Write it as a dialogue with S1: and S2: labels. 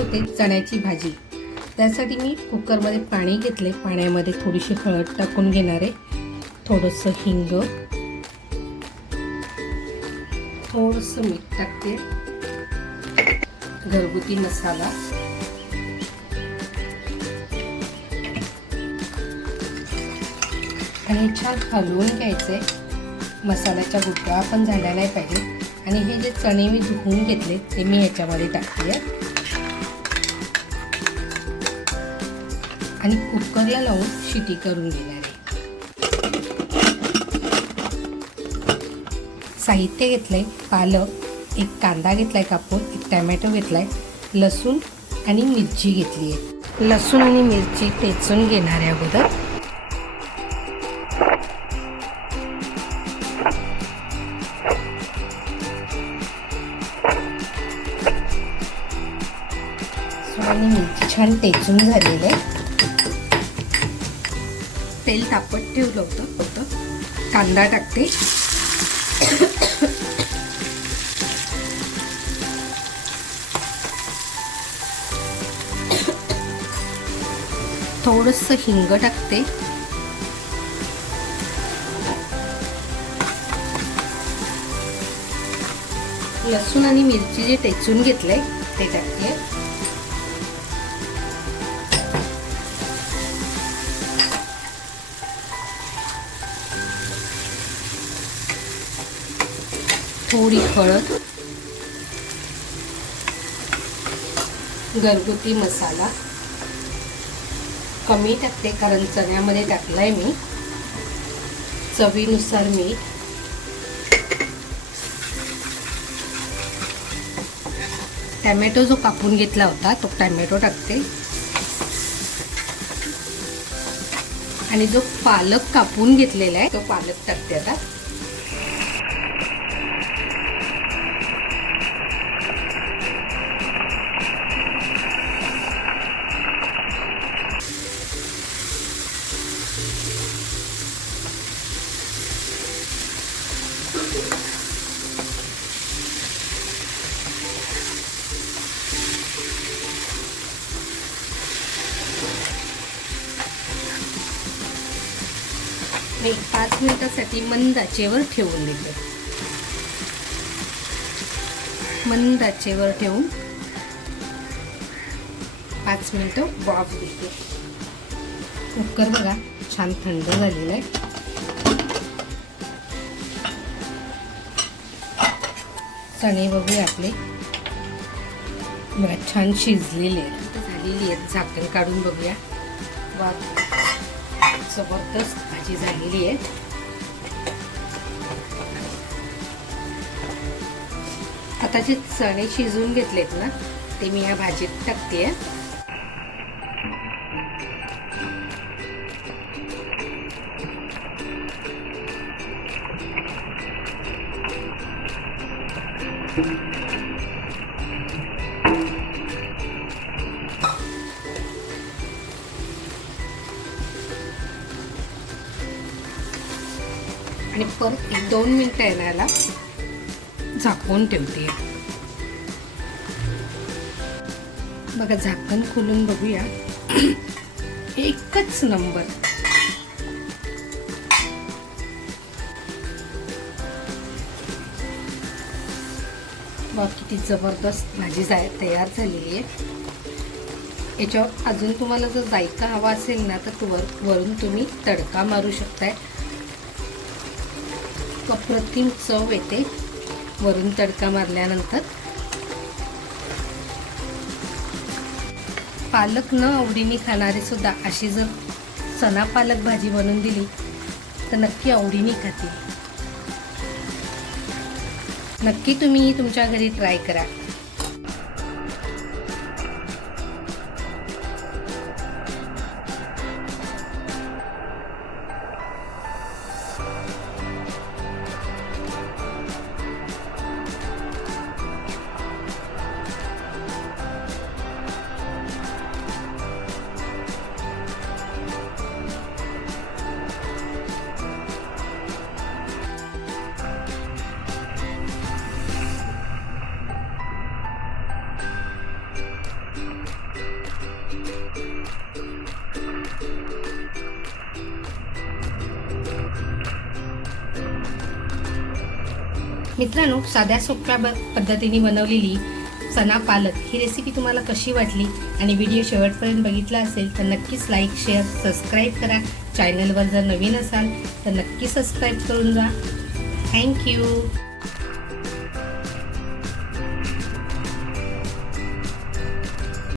S1: बनवते चण्याची भाजी. त्यासाठी मी कुकरमध्ये पाणी घेतले. पाण्यामध्ये थोडीशी हळद टाकून घेणार आहे. थोडंसं हिंग. थोडंसं मीठ टाकते. घरगुती मसाला. आणि छान हलवून घ्यायचं आहे मसाल्याच्या गुट्ट्या पण झाल्या नाही पाहिजे आणि हे जे चणे मी धुवून घेतले ते मी ह्याच्यामध्ये टाकते. आणि कुकरला लावून शिटी करून घेणार आहे. साहित्य घेतलंय पालक एक कांदा घेतलाय कापून एक टॅमॅटो घेतलाय लसूण आणि मिरची घेतली आहे. लसूण आणि मिरची टेचून घेणार आहे अगोदर. आणि मिरची छान टेचून झालेली आहे. तेल तापत ठेवलं होतं फक्त कांदा टाकते. थोडंसं हिंग टाकते. लसूण आणि मिरची जे टेचून घेतलंय ते टाकते. थोडी हळद घरगुती मसाला. कमी टाकते कारण चण्यामध्ये टाकलाय मी. चवीनुसार मीठ. टॅमॅटो जो कापून घेतला होता तो टॅमॅटो टाकते. आणि जो पालक कापून घेतलेला आहे तो पालक टाकते आता. मी पाच मिनिटासाठी मंद आचेवर ठेवून दिले मंद आचेवर ठेवून पाच मिनिटं वाफ देते. कुकर बघा छान थंड झालेला आहे. चणे बघूया आपले. बघा छान शिजलेले आहेत. झालेली आहेत. झाकण काढून बघूया. वा जबरदस्त भाजी झालेली आहे. आता जे चणे शिजून घेतलेत ना ते मी या भाजीत टाकते. आहे आणि परत एक दोन मिनटं येण्याला झाकून ठेवते. बघा झाकण खोलून बघूया. एकच नंबर. बघ किती जबरदस्त भाजी जाय तयार झालेली आहे. याच्यावर अजून तुम्हाला जर जायका हवा असेल ना तर वर वरून तुम्ही तडका मारू शकताय. अप्रतिम चव येते वरून तडका मारल्यानंतर. पालक न आवडीने खाणारे सुद्धा अशी जर चना पालक भाजी बनवून दिली तर नक्की आवडीने खातील. नक्की तुम्ही तुमच्या घरी ट्राय करा. मित्रांनो साध्या सोप्या पद्धतीने बनवलेली चना पालक ही रेसिपी तुम्हाला कशी वाटली आणि व्हिडिओ शेवटपर्यंत बघितला असेल तर नक्कीच लाईक शेअर सबस्क्राईब करा. चॅनलवर जर नवीन असाल तर नक्की सबस्क्राईब करून जा थँक्यू